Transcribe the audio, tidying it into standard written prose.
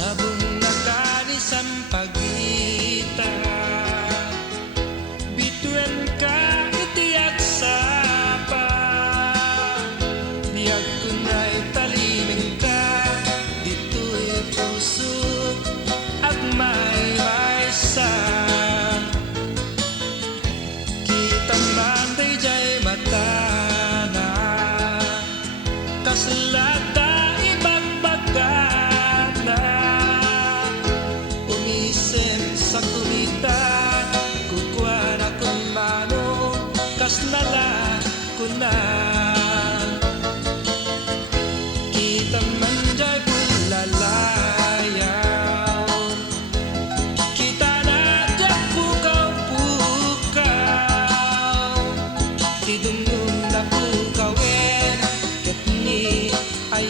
sabong nakanisang pagita bituin ka itiyak sapa biyag kunay taliming ka dito'y puso at may sa kita man dayjay mata na kaslata ibagbagat na umisip sa kumita kukwa na kung mano kasnala ko na kita man jay bulalayaw kita na jay pukaw-pukaw tidungong na pukawin kat ni ay